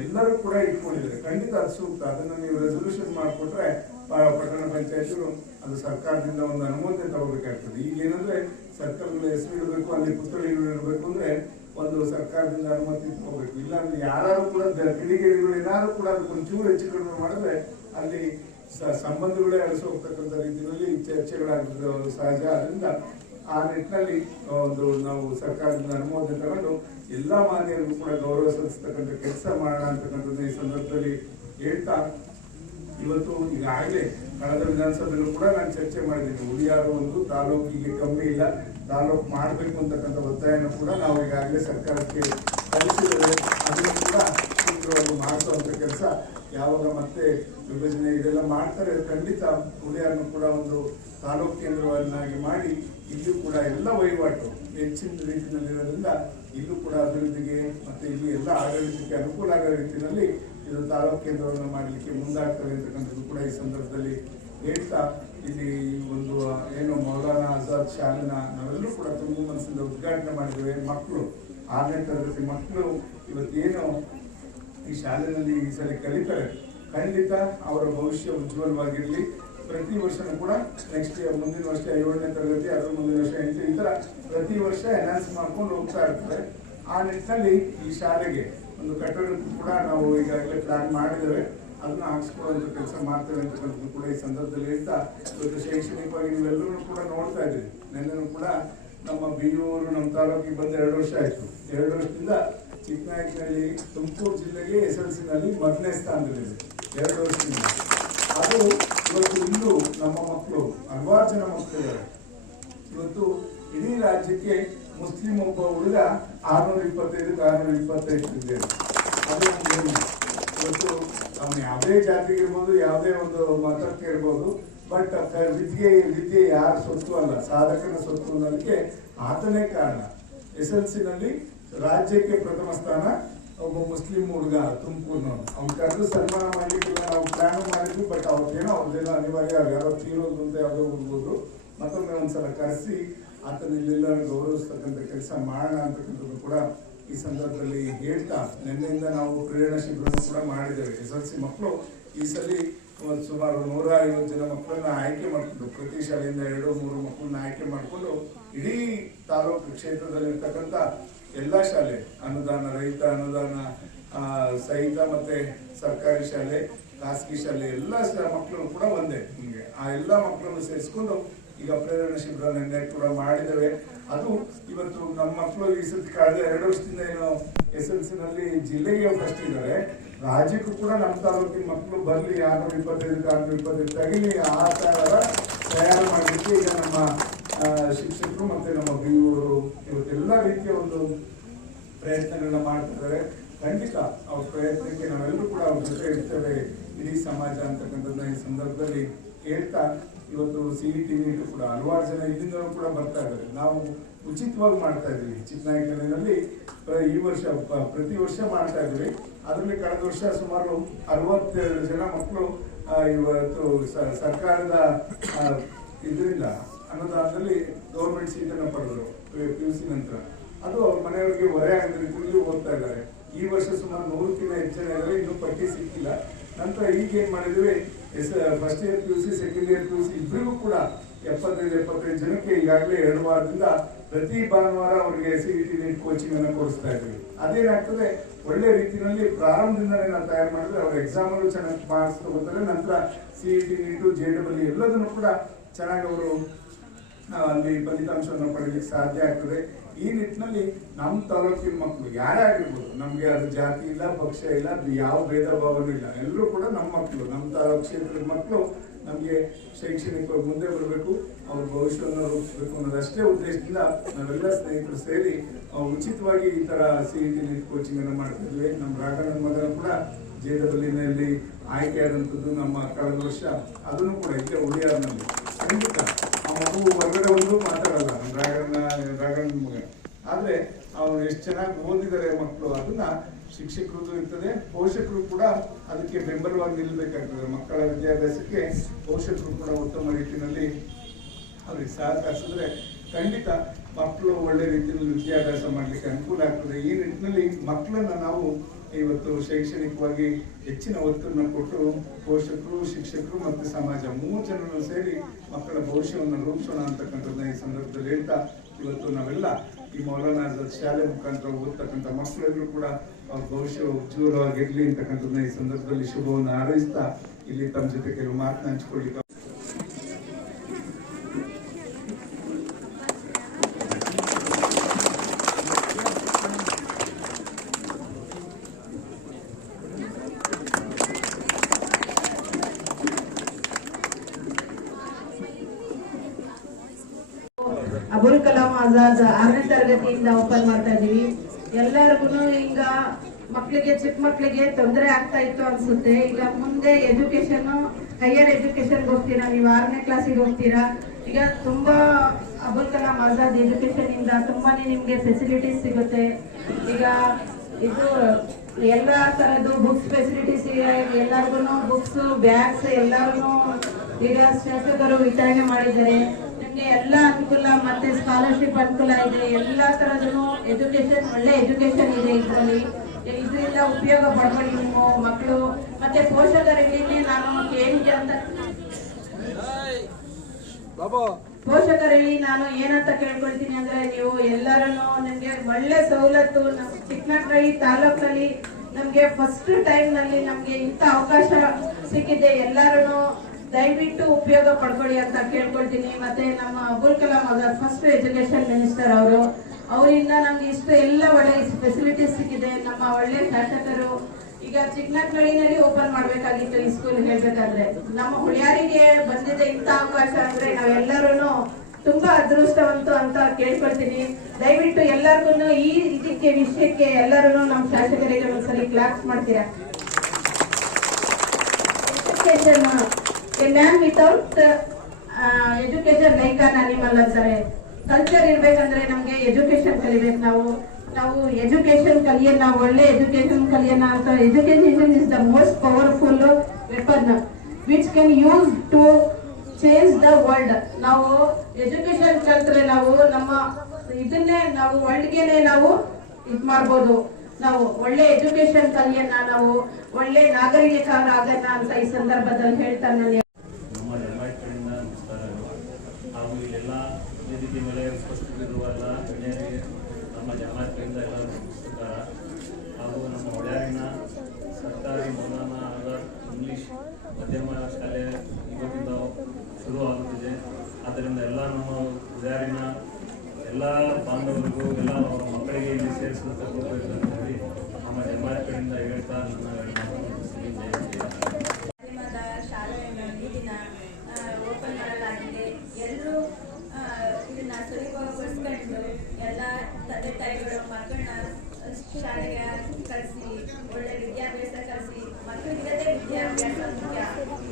Speaker 1: ಎಲ್ಲರೂ ಕೂಡ ಇಟ್ಕೊಂಡಿದ್ದಾರೆ. ಖಂಡಿತ ಅದು ಸೂಕ್ತ. ಅದನ್ನ ನೀವು ರೆಸೊಲ್ಯೂಷನ್ ಮಾಡಿಕೊಟ್ರೆ ಪಟ್ಟಣ ಪಂಚಾಯತ್ರು ಅದು ಸರ್ಕಾರದಿಂದ ಒಂದು ಅನುಮೋದನೆ ತಗೋಬೇಕಾಗ್ತದೆ. ಈಗ ಏನಂದ್ರೆ ಸರ್ಕಲ್ಗಳ ಹೆಸರು ಇಡಬೇಕು ಅಲ್ಲಿ ಪುತ್ಥಳಿಗಳು ಇಡಬೇಕು ಅಂದ್ರೆ ಒಂದು ಸರ್ಕಾರದಿಂದ ಅನುಮತಿ ತಗೋಬೇಕು. ಇಲ್ಲಾಂದ್ರೆ ಯಾರು ಕೂಡ ಕಿಡಿಗೇಡಿಗಳು ಏನಾದ್ರು ಕೂಡ ಅದಕ್ಕೆ ಚೂರು ಹೆಚ್ಚು ಕಡಿಮೆ ಮಾಡಿದ್ರೆ ಅಲ್ಲಿ ಸಂಬಂಧಗಳೇ ಅಳಿಸಿ ಹೋಗ್ತಕ್ಕಂಥ ರೀತಿಯಲ್ಲಿ ಚರ್ಚೆಗಳಾಗಿದ್ದು ಸಹಜ. ಅದರಿಂದ ಆ ನಿಟ್ಟಿನಲ್ಲಿ ಒಂದು ನಾವು ಸರ್ಕಾರದಿಂದ ಅನುಮೋದನೆ ತಗೊಂಡು ಎಲ್ಲಾ ಮಾನ್ಯರಿಗೂ ಕೂಡ ಗೌರವ ಸಲ್ಲಿಸ್ತಕ್ಕಂಥ ಕೆಲಸ ಮಾಡೋಣ ಅಂತಕ್ಕಂಥದ್ದು ಈ ಸಂದರ್ಭದಲ್ಲಿ ಹೇಳ್ತಾ ಇವತ್ತು ಈಗಾಗಲೇ ಕಳೆದ ವಿಧಾನಸಭೆಯಲ್ಲೂ ಕೂಡ ನಾನು ಚರ್ಚೆ ಮಾಡಿದ್ದೀನಿ. ಉಳಿಯಾರ ಒಂದು ತಾಲೂಕಿಗೆ ಕಮ್ಮಿ ಇಲ್ಲ. ತಾಲೂಕು ಮಾಡಬೇಕು ಅಂತಕ್ಕಂಥ ಒತ್ತಾಯನ ಕೂಡ ನಾವು ಈಗಾಗಲೇ ಸರ್ಕಾರಕ್ಕೆ ಕಲಿಸಿದರೆ ಅದನ್ನು ಕೂಡ ಶೀಘ್ರವಾಗಿ ಮಾಡಿಸುವಂಥ ಕೆಲಸ ಯಾವಾಗ ಮತ್ತೆ ವಿಭಜನೆ ಇದೆಲ್ಲ ಮಾಡ್ತಾರೆ. ಖಂಡಿತ ಉಳಿಯಾರನ್ನು ಕೂಡ ಒಂದು ತಾಲೂಕು ಕೇಂದ್ರವನ್ನಾಗಿ ಮಾಡಿ ಇಲ್ಲೂ ಕೂಡ ಎಲ್ಲ ವಹಿವಾಟು ಹೆಚ್ಚಿನ ರೀತಿಯಲ್ಲಿರೋದ್ರಿಂದ ಇಲ್ಲೂ ಕೂಡ ಅಭಿವೃದ್ಧಿಗೆ ಮತ್ತು ಇಲ್ಲಿ ಎಲ್ಲ ಆಡಳಿತಕ್ಕೆ ಅನುಕೂಲ ಆಗೋ ರೀತಿಯಲ್ಲಿ ಇದು ತಾಲೂಕು ಕೇಂದ್ರವನ್ನು ಮಾಡಲಿಕ್ಕೆ ಮುಂದಾಗ್ತವೆ ಅಂತಕ್ಕಂಥದ್ದು ಕೂಡ ಈ ಸಂದರ್ಭದಲ್ಲಿ ಹೇಳ್ತಾ ಇಲ್ಲಿ ಒಂದು ಏನು ಮೌಲಾನಾ ಆಜಾದ್ ಶಾಲೆನ ನಾವೆಲ್ಲರೂ ಕೂಡ ತುಂಬ ಮನಸ್ಸಿಂದ ಉದ್ಘಾಟನೆ ಮಾಡಿದ್ದೇವೆ. ಮಕ್ಕಳು, ಆರನೇ ತರಗತಿ ಮಕ್ಕಳು ಇವತ್ತೇನು ಈ ಶಾಲೆಯಲ್ಲಿ ಈ ಸಲ ಕಲಿತಾರೆ. ಖಂಡಿತ ಅವರ ಭವಿಷ್ಯ ಉಜ್ವಲವಾಗಿರಲಿ. ಪ್ರತಿ ವರ್ಷನೂ ಕೂಡ ನೆಕ್ಸ್ಟ್ ಇಯರ್ ಮುಂದಿನ ವರ್ಷ ಏಳನೇ ತರಗತಿ, ಅದರ ಮುಂದಿನ ವರ್ಷ ಎಂಟು ಈ ಥರ ಪ್ರತಿ ವರ್ಷ ಎನ್ಹಾನ್ಸ್ ಮಾಡ್ಕೊಂಡು ಹೋಗ್ತಾ ಇರ್ತಾರೆ. ಆ ನಿಟ್ಟಿನಲ್ಲಿ ಈ ಶಾಲೆಗೆ ಒಂದು ಕಟ್ಟಡ ಕೂಡ ನಾವು ಈಗಾಗಲೇ ಪ್ಲಾನ್ ಮಾಡಿದ್ದೇವೆ. ಅದನ್ನ ಹಾಕ್ಸ್ಕೊಳ್ಳುವಂತ ಕೆಲಸ ಮಾಡ್ತೇವೆ ಅಂತಕ್ಕಂಥದ್ದು ಕೂಡ ಈ ಸಂದರ್ಭದಲ್ಲಿ ಹೇಳ್ತಾ, ಇವತ್ತು ಶೈಕ್ಷಣಿಕವಾಗಿ ನೀವೆಲ್ಲರೂ ಕೂಡ ನೋಡ್ತಾ ಇದ್ದೀವಿ ನಿನ್ನೆನೂ ಕೂಡ ನಮ್ಮ ಬಿಯೂರು ನಮ್ಮ ತಾಲೂಕಿಗೆ ಬಂದ ಎರಡು ವರ್ಷ ಆಯ್ತು. ಎರಡು ವರ್ಷದಿಂದ ಚಿಕ್ಕನಾಯಕನಲ್ಲಿ ತುಮಕೂರು ಜಿಲ್ಲೆಗೆ ಎಸ್ ಎಲ್ ಸಿನಲ್ಲಿ ಮೊದಲನೇ ಸ್ಥಾನದಲ್ಲಿದೆ. ಎರಡು ವರ್ಷದಿಂದ. ಅದು ಇವತ್ತು ಇಂದು ನಮ್ಮ ಮಕ್ಕಳು, ಹಲವಾರು ಜನ ಮಕ್ಕಳಿದ್ದಾರೆ. ಇವತ್ತು ಇಡೀ ರಾಜ್ಯಕ್ಕೆ ಮುಸ್ಲಿಂ ಒಬ್ಬ ಹುಡುಗ ಆರ್ನೂರ ಇಪ್ಪತ್ತೈದು ಆರ್ನೂರ ಇಪ್ಪತ್ತೈದು ಇದೆ. ಅದು. ಇವತ್ತು ಅವನು ಯಾವುದೇ ಜಾತಿಗೆ ಇರ್ಬೋದು, ಯಾವುದೇ ಒಂದು ಮತಕ್ಕೆ ಇರ್ಬೋದು ಬಟ್ ವಿದ್ಯೆ ವಿದ್ಯೆ ಯಾರ ಸೊತ್ತು ಅಲ್ಲ. ಸಾಧಕನ ಸೊತ್ತು ಅನ್ನೋದಕ್ಕೆ ಆತನೇ ಕಾರಣ. ಎಸ್ ಎಲ್ ಸಿನಲ್ಲಿ ರಾಜ್ಯಕ್ಕೆ ಪ್ರಥಮ ಸ್ಥಾನ ಒಬ್ಬ ಮುಸ್ಲಿಂ ಹುಡುಗ ತುಮಕೂರಿನವನು ಅವ್ನು ಕರೆದು ಸನ್ಮಾನ ಮಾಡಲಿಕ್ಕೆ ನಾವು ಪ್ಲಾನ್ ಮಾಡಿದ್ವಿ ಬಟ್ ಅವ್ರದ್ದೇನೋ ಅವ್ರದ್ದೇನೋ ಅನಿವಾರ್ಯ ಅವ್ರು ಯಾರೋ ತೀರೋದು ಅಂತ ಯಾವುದೋ ಹುಡುಗರು ಮತ್ತೊಮ್ಮೆ ಒಂದ್ಸಲ ಕರೆಸಿ ಆತನ ಇಲ್ಲೆಲ್ಲ ಗೌರವಿಸ್ತಕ್ಕಂಥ ಕೆಲಸ ಮಾಡೋಣ ಅಂತಕ್ಕಂಥದ್ದು ಕೂಡ ಈ ಸಂದರ್ಭದಲ್ಲಿ ಹೇಳ್ತಾ ನಿನ್ನೆಯಿಂದ ನಾವು ಪ್ರೇರಣಾ ಶಿಬಿರವನ್ನು ಕೂಡ ಮಾಡಿದ್ದೇವೆ. ಎಸ್ ಎಲ್ ಸಿ ಮಕ್ಕಳು ಈ ಸಲ ಒಂದು ಸುಮಾರು ನೂರ ಐವತ್ತು ಜನ ಮಕ್ಕಳನ್ನ ಆಯ್ಕೆ ಮಾಡಿಕೊಂಡು ಪ್ರತಿ ಶಾಲೆಯಿಂದ ಎರಡು, ಮೂರು ಮಕ್ಕಳನ್ನ ಆಯ್ಕೆ ಮಾಡಿಕೊಂಡು ಇಡೀ ತಾಲೂಕು ಕ್ಷೇತ್ರದಲ್ಲಿರ್ತಕ್ಕಂಥ ಎಲ್ಲ ಶಾಲೆ, ಅನುದಾನ ರಹಿತ, ಅನುದಾನ ಸಹಿತ ಮತ್ತೆ ಸರ್ಕಾರಿ ಶಾಲೆ, ಖಾಸಗಿ ಶಾಲೆ, ಎಲ್ಲ ಮಕ್ಕಳು ಕೂಡ ಒಂದೇ. ಹಿಂಗೆ ಆ ಎಲ್ಲ ಮಕ್ಕಳನ್ನು ಸೇರಿಸ್ಕೊಂಡು ಈಗ ಪ್ರೇರಣೆ ಶಿಬಿರ ನಿನ್ನೆ ಕೂಡ ಮಾಡಿದ್ದೇವೆ. ಅದು ಇವತ್ತು ನಮ್ಮ ಮಕ್ಕಳು ಈ ಸತಿ ಕಳೆದ ಎರಡು ವರ್ಷದಿಂದ ಏನು ಎಸ್ ಎಲ್ ಸಿ ನಲ್ಲಿ ಜಿಲ್ಲೆಗೆ ಫಸ್ಟ್ ಇದ್ದಾರೆ. ರಾಜ್ಯಕ್ಕೂ ಕೂಡ ನಮ್ಮ ತಾಲೂಕಿನ ಮಕ್ಕಳು ಬರಲಿ ಆರ್ನೂರ ಇಪ್ಪತ್ತೈದು ಆರ್ನೂರ ಇಪ್ಪತ್ತೈದು ತಗಿಲಿ ಆ ಥರ ತಯಾರು ಮಾಡಲಿಕ್ಕೆ ಈಗ ನಮ್ಮ ಶಿಕ್ಷಕರು ಮತ್ತೆ ನಮ್ಮ ಬಿಯುವರು ಇವತ್ತೆಲ್ಲ ರೀತಿಯ ಒಂದು ಪ್ರಯತ್ನಗಳನ್ನ ಮಾಡ್ತಿದ್ದಾರೆ ಖಂಡಿತ ಅವ್ರ ಪ್ರಯತ್ನಕ್ಕೆ ನಾವೆಲ್ಲರೂ ಕೂಡ ಅವ್ರ ಜೊತೆ ಇರ್ತೇವೆ. ಇಡೀ ಸಮಾಜ ಅಂತಕ್ಕಂಥದ್ದನ್ನ ಈ ಸಂದರ್ಭದಲ್ಲಿ ಹೇಳ್ತಾ ಇವತ್ತು ಸಿ ಇ ಟಿ ವಿ ಕೂಡ ಹಲವಾರು ಜನ ಇಲ್ಲಿಂದಲೂ ಕೂಡ ಬರ್ತಾ ಇದ್ದಾರೆ. ನಾವು ಉಚಿತವಾಗಿ ಮಾಡ್ತಾ ಇದ್ದೀವಿ. ಚಿಕ್ಕನಾಯಕನಲ್ಲಿ ಈ ವರ್ಷ ಪ್ರತಿ ವರ್ಷ ಮಾಡ್ತಾ ಇದ್ದೀವಿ. ಅದರಲ್ಲಿ ಕಳೆದ ವರ್ಷ ಸುಮಾರು ಅರವತ್ತೆರಡು ಜನ ಮಕ್ಕಳು ಇವತ್ತು ಸರ್ಕಾರದ ಇದರಿಂದ ಅನುದಾನದಲ್ಲಿ ಗೌರ್ಮೆಂಟ್ ಸೀಟನ್ನು ಪಡೆದರು. ಪಿ ಯು ಸಿ ನಂತರ. ಅದು ಅವ್ರ ಮನೆಯವರಿಗೆ ಹೊರೆ ಆಗದ ಓದ್ತಾ ಇದ್ದಾರೆ. ಈ ವರ್ಷ ಸುಮಾರು ನೂರಕ್ಕಿಂತ ಹೆಚ್ಚಿನ ಇದ್ದಾರೆ ಇನ್ನೂ ಪಟ್ಟಿ ಸಿಕ್ಕಿಲ್ಲ. ನಂತರ ಈಗೇನು ಮಾಡಿದ್ವಿ yes first year P U C second year P U C ಇಬ್ಬರಿಗೂ ಕೂಡ ಎಪ್ಪತ್ತೈದು ಎಪ್ಪತ್ತೈದು ಜನಕ್ಕೆ ಈಗಾಗಲೇ ಎರಡು ವಾರದಿಂದ ಪ್ರತಿ ಭಾನುವಾರ ಅವರಿಗೆ C E T NEET coaching ಅನ್ನು ಕೊಡಿಸ್ತಾ ಇದ್ದೀವಿ ಅದೇನಾಗ್ತದೆ ಒಳ್ಳೆ ರೀತಿಯಲ್ಲಿ ಪ್ರಾರಂಭದಿಂದಲೇ ನಾವು ತಯಾರು ಮಾಡಿದ್ರೆ ಅವ್ರ ಎಕ್ಸಾಮ್ ಅಲ್ಲೂ ಚೆನ್ನಾಗಿ ಮಾರ್ಕ್ಸ್ ತಗೋತಾರೆ, ನಂತರ C E T NEET J W ಎಲ್ಲದನ್ನು ಕೂಡ ಚೆನ್ನಾಗಿ ಅವರು ಅಲ್ಲಿ ಫಲಿತಾಂಶವನ್ನು ಪಡೆಯಲಿಕ್ಕೆ ಸಾಧ್ಯ ಆಗ್ತದೆ. ಈ ನಿಟ್ಟಿನಲ್ಲಿ ನಮ್ಮ ತಾಲೂಕಿನ ಮಕ್ಕಳು ಯಾರೇ ಆಗಿರ್ಬೋದು, ನಮ್ಗೆ ಅದು ಜಾತಿ ಇಲ್ಲ, ಪಕ್ಷ ಇಲ್ಲ, ಅದು ಯಾವ ಭೇದ ಭಾವನೂ ಇಲ್ಲ. ಎಲ್ಲರೂ ಕೂಡ ನಮ್ಮ ಮಕ್ಕಳು ನಮ್ಮ ತಾಲೂಕು ಕ್ಷೇತ್ರದ ಮಕ್ಕಳು ನಮಗೆ ಶೈಕ್ಷಣಿಕವಾಗಿ ಮುಂದೆ ಬರಬೇಕು, ಅವ್ರ ಭವಿಷ್ಯವನ್ನು ರೂಪಿಸಬೇಕು ಅನ್ನೋದಷ್ಟೇ ಉದ್ದೇಶದಿಂದ ನಾವೆಲ್ಲ ಸ್ನೇಹಿತರು ಸೇರಿ ಉಚಿತವಾಗಿ ಈ ತರ ಸಿ ಇ ಟಿ ಕೋಚಿಂಗ್ ಅನ್ನು ಮಾಡ್ತಿದ್ವಿ ನಮ್ಮ ರಾಘವನ ಮಗನ ಕೂಡ ಜೆ ಆಯ್ಕೆ ಆದಂಥದ್ದು ನಮ್ಮ ಕಳೆದ ವರ್ಷ. ಅದನ್ನು ಕೂಡ ಇಲ್ಲೇ ಉಳಿಯಾರ್ನಲ್ಲಿ ಖಂಡಿತ ಆ ಮಗು ಹೊರಗಡೆ ಒಂದು ಮಾತಾಡಲ್ಲ. ಡ್ರ್ಯಾಗನ್ ರಾಘಣ್ಣನ ಮಗ. ಆದ್ರೆ ಅವ್ರು ಎಷ್ಟು ಚೆನ್ನಾಗಿ ಓದಿದ್ದಾರೆ ಮಕ್ಕಳು ಅದನ್ನ ಶಿಕ್ಷಕರದ್ದು ಇರ್ತದೆ, ಪೋಷಕರು ಕೂಡ ಅದಕ್ಕೆ ಬೆಂಬಲವಾಗಿ ನಿಲ್ಲಬೇಕಾಗ್ತದೆ ಮಕ್ಕಳ ವಿದ್ಯಾಭ್ಯಾಸಕ್ಕೆ ಪೋಷಕರು ಕೂಡ ಉತ್ತಮ ರೀತಿಯಲ್ಲಿ ಅವ್ರಿಗೆ ಸಹಕರಿಸಿದ್ರೆ ಖಂಡಿತ ಮಕ್ಕಳು ಒಳ್ಳೆ ರೀತಿಯಲ್ಲಿ ವಿದ್ಯಾಭ್ಯಾಸ ಮಾಡ್ಲಿಕ್ಕೆ ಅನುಕೂಲ ಆಗ್ತದೆ. ಈ ನಿಟ್ಟಿನಲ್ಲಿ ಮಕ್ಕಳನ್ನ ನಾವು ಇವತ್ತು ಶೈಕ್ಷಣಿಕವಾಗಿ ಹೆಚ್ಚಿನ ಒತ್ತನ್ನು ಕೊಟ್ಟು ಪೋಷಕರು, ಶಿಕ್ಷಕರು ಮತ್ತು ಸಮಾಜ ಮೂರು ಜನರನ್ನು ಸೇರಿ ಮಕ್ಕಳ ಭವಿಷ್ಯವನ್ನು ರೂಪಿಸೋಣ ಅಂತಕ್ಕಂಥದ್ದನ್ನ ಈ ಸಂದರ್ಭದಲ್ಲಿ ಹೇಳ್ತಾ ಇವತ್ತು ನಾವೆಲ್ಲ ಈ ಮೌಲಾನಾ ಶಾಲೆ ಮುಖಾಂತರ ಓದ್ತಕ್ಕಂಥ ಮಕ್ಕಳೆಲ್ಲರೂ ಕೂಡ ಅವ್ರ ಭವಿಷ್ಯ ಉಜ್ವಲವಾಗಿರಲಿ ಅಂತಕ್ಕಂಥದ್ದನ್ನ ಈ ಸಂದರ್ಭದಲ್ಲಿ ಶುಭವನ್ನು ಆರೈಸ್ತಾ ಇಲ್ಲಿ ತಮ್ಮ ಜೊತೆ ಕೆಲವು ಮಾತನ್ನ ಹಂಚ್ಕೊಳ್ಳಿಕ್ಕೆ
Speaker 4: ಕಲಾಂ ಆರನೇ ತರಗತಿಯಿಂದ ಓಪನ್ ಮಾಡ್ತಾ ಇದೀವಿ ಎಲ್ಲರಿಗೂ ಈಗ ಮಕ್ಕಳಿಗೆ ಚಿಕ್ಕ ಮಕ್ಕಳಿಗೆ ತೊಂದರೆ ಆಗ್ತಾ ಇತ್ತು ಅನ್ಸುತ್ತೆ. ಈಗ ಮುಂದೆ ಎಜುಕೇಶನ್ ಹೈಯರ್ ಎಜುಕೇಶನ್ ಹೋಗ್ತೀರಾ? ನೀವು ಆರನೇ ಕ್ಲಾಸಿಗೆ ಹೋಗ್ತೀರಾ? ಈಗ ತುಂಬಾ ಅಬುಲ್ ಕಲಾಂ ಆಜಾದ್ ಎಜುಕೇಶನ್ ಇಂದ ತುಂಬಾನೇ ನಿಮ್ಗೆ ಫೆಸಿಲಿಟೀಸ್ ಸಿಗುತ್ತೆ. ಈಗ ಇದು ಎಲ್ಲ ತರದ್ದು ಬುಕ್ಸ್ ಫೆಸಿಲಿಟೀಸ್ ಎಲ್ಲರಿಗೂ ಬುಕ್ಸ್ ಬ್ಯಾಗ್ಸ್ ಎಲ್ಲರೂ ಈಗ ಶಾಸಕರು ವಿತರಣೆ ಮಾಡಿದ್ದಾರೆ. ನಿಮ್ಗೆ ಎಲ್ಲ ಅನುಕೂಲ ಮತ್ತೆ ಸ್ಕಾಲರ್ಶಿಪ್ ಅನುಕೂಲ ಇದೆ ಎಲ್ಲ ತರದೂ ಎಜುಕೇಶನ್ ಒಳ್ಳೆ ಎಜುಕೇಶನ್ ಇದೆ ಇದರಲ್ಲಿ. ಇದರಿಂದ ಉಪಯೋಗ ಪಡ್ಕೊಳ್ಳಿ ನಿಮ್ಮ ಮಕ್ಕಳು. ಮತ್ತೆ ಪೋಷಕರಲ್ಲಿ ನಾನು ಏನಿದೆ ಅಂತ ಪೋಷಕರಲ್ಲಿ ನಾನು ಏನಂತ ಕೇಳ್ಕೊಳ್ತೀನಿ ಅಂದ್ರೆ ನೀವು ಎಲ್ಲರನ್ನು ನಿಮ್ಗೆ ಒಳ್ಳೆ ಸವಲತ್ತು ನಮ್ಮ ಚಿಕ್ಕನಹಳ್ಳಿ ತಾಲೂಕಲ್ಲಿ ನಮ್ಗೆ ಫಸ್ಟ್ ಟೈಮ್ನಲ್ಲಿ ನಮ್ಗೆ ಇಂಥ ಅವಕಾಶ ಸಿಕ್ಕಿದೆ. ಎಲ್ಲರೂ ದಯವಿಟ್ಟು ಉಪಯೋಗ ಪಡ್ಕೊಳ್ಳಿ ಅಂತ ಕೇಳ್ಕೊಳ್ತೀನಿ. ಮತ್ತೆ ನಮ್ಮ ಅಬ್ದುಲ್ ಕಲಾಂ ಅವರ ಫಸ್ಟ್ ಎಜುಕೇಶನ್ ಮಿನಿಸ್ಟರ್ ಅವರು, ಅವರಿಂದ ನಮ್ಗೆ ಇಷ್ಟು ಎಲ್ಲ ಒಳ್ಳೆ ಫೆಸಿಲಿಟೀಸ್ ಸಿಕ್ಕಿದೆ. ನಮ್ಮ ಒಳ್ಳೆ ಶಾಸಕರು, ಈಗ ಚಿಕ್ಕನಹಳ್ಳಿನಲ್ಲಿ ಓಪನ್ ಮಾಡ್ಬೇಕಾಗಿತ್ತು ಈ ಸ್ಕೂಲ್ ಹೇಳ್ಬೇಕಾದ್ರೆ. ನಮ್ಮ ಹುಳಿಯಾರಿಗೆ ಬಂದಿದೆ ಇಂಥ ಅವಕಾಶ ಅಂದ್ರೆ ನಾವೆಲ್ಲರೂ ತುಂಬಾ ಅದೃಷ್ಟವಂತು ಅಂತ ಕೇಳ್ಕೊಳ್ತೀನಿ. ದಯವಿಟ್ಟು ಎಲ್ಲರಿಗೂ ಈ ಇದಕ್ಕೆ, ವಿಷಯಕ್ಕೆ ಎಲ್ಲರೂ ನಮ್ಮ ಶಾಸಕರಿಗೆ ಒಂದ್ಸಲಿ ಕ್ಲಾಸ್ ಮಾಡ್ತೀರಾ? A man without education like an animal ಅಂತಾರೆ ಕಲ್ಚರ್ ಇರ್ಬೇಕಂದ್ರೆ ನಮ್ಗೆ ಎಜುಕೇಶನ್ ಕಲಿಬೇಕು. ನಾವು ನಾವು ಎಜುಕೇಶನ್ ಕಲಿಯೋಣ ಒಳ್ಳೆ ಎಜುಕೇಶನ್ ಕಲಿಯೋಣ ಅಂತ education is the most powerful weapon which can use to change the world ನಾವು ಎಜುಕೇಶನ್ ಕಲ್ತ್ರೆ ನಾವು ನಮ್ಮ ಇದನ್ನೇ ನಾವು ವರ್ಲ್ಡ್ಗೆನೆ ನಾವು ಇದು ಮಾಡ್ಬೋದು. ನಾವು ಒಳ್ಳೆ ಎಜುಕೇಶನ್ ಕಲಿಯೋಣ ನಾವು ಒಳ್ಳೆ ನಾಗರಿಕರಾಗೋಣ ಅಂತ ಈ ಸಂದರ್ಭದಲ್ಲಿ ಹೇಳ್ತಾ ನಾನು
Speaker 5: ನಮ್ಮ ಜನ್ಮಾಯಿತ ಕಡೆಯಿಂದ ನಮಸ್ಕಾರಗಳು ಹಾಗೂ ಇಲ್ಲೆಲ್ಲ ವೇದಿಕೆ ಮೇಲೆ ಉಪಸ್ಥಿತರಿರುವ ಎಲ್ಲ ಗಣ್ಯರಿಗೆ ನಮ್ಮ ಜನ್ಮಾಯಿತ ಕಡೆಯಿಂದ ಎಲ್ಲ ನಮಸ್ಕಾರ ಹಾಗೂ ನಮ್ಮ ಒಡೆಯಾರಿನ ಸರ್ಕಾರಿ ಮೌಲಾನ ಆಧಾರ್ ಇಂಗ್ಲಿಷ್ ಮಾಧ್ಯಮ ಶಾಲೆ ಇವತ್ತಿಂದ ಶುರು ಆಗುತ್ತಿದೆ ಆದ್ದರಿಂದ ಎಲ್ಲ ನಮ್ಮ ಒಡೆಯಾರಿನ ಎಲ್ಲ ಬಾಂಧವರಿಗೂ ಎಲ್ಲ ಅವರ ಮಕ್ಕಳಿಗೆ ಇಲ್ಲಿ ಸೇರಿಸುವಂತ ಕೊಡಬೇಕು ಅಂತ ಹೇಳಿ ನಮ್ಮ ಜನ್ಮಾಯಿತ ಕಡೆಯಿಂದ ಹೇಳ್ತಾ ನನ್ನ ಎರಡು ಮಾತನ್ನು ಮುಗಿಸ್ತೀನಿ. ಜೈ ಶ್ರೀರಾಮ್.
Speaker 6: ಮಾಧ್ಯಮದ ಶಾಲೆಯನ್ನು ಈಗಿನ ಓಪನ್ ಮಾಡಲಾಗಿದೆ ಎಲ್ಲರೂ ಆ, ಇದನ್ನ ಸದುಪಯೋಗಪಡಿಸ್ಕೊಂಡು ಎಲ್ಲ ತಂದೆ ತಾಯಿಗಳು ಮಕ್ಕಳನ್ನ ಶಾಲೆಗೆ ಕಳಿಸಿ, ಒಳ್ಳೆ ವಿದ್ಯಾಭ್ಯಾಸ ಕಲಿಸಿ ಮಕ್ಕಳಿಗದೇ ವಿದ್ಯಾಭ್ಯಾಸ ಮುಖ್ಯ.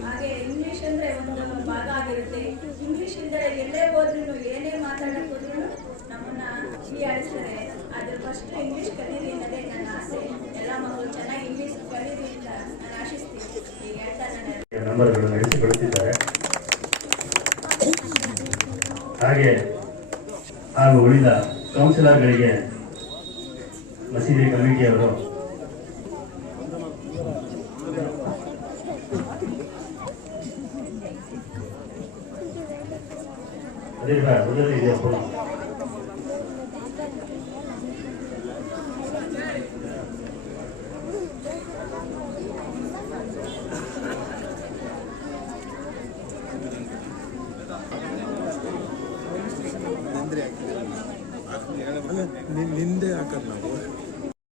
Speaker 6: ಹಾಗೆ ಇಂಗ್ಲಿಷ್ ಅಂದ್ರೆ ಒಂದು ಭಾಗ ಆಗಿರುತ್ತೆ. ಇಂಗ್ಲಿಷ್ ಇಲ್ಲದೆ ಎಲ್ಲೇ ಹೋದ್ರೂ ಏನೇ ಮಾತಾಡಕ್ ಹೋದ್ರೂ ನಮ್ಮನ್ನ ಹೀಯಾಳಿಸ್ತಾರೆ. ಆದ್ರೆ ಫಸ್ಟ್ ಇಂಗ್ಲಿಷ್ ಕಲೀರಿ ಅನ್ನೋದೇ ನನ್ನ ಆಸೆ. ಎಲ್ಲ ಮಕ್ಕಳು ಚೆನ್ನಾಗಿ ಇಂಗ್ಲಿಷ್ ಕಲೀರಿ ಅಂತ ನಾನು ಆಶಿಸ್ತೀನಿ. ಈಗ ಹೇಳ್ತಾ ನಾನು.
Speaker 5: ನಂಬರ್ಗಳನ್ನು ಹಾಗೆ ಹಾಗೂ ಉಳಿದ ಕೌನ್ಸಿಲರ್ಗಳಿಗೆ ಮಸೀದಿ ಕಮಿಟಿಯವರು ಅದೇ ಬಾ ಮೊದಲೇ ಇದೆಯಾ निंदा
Speaker 7: करना वो है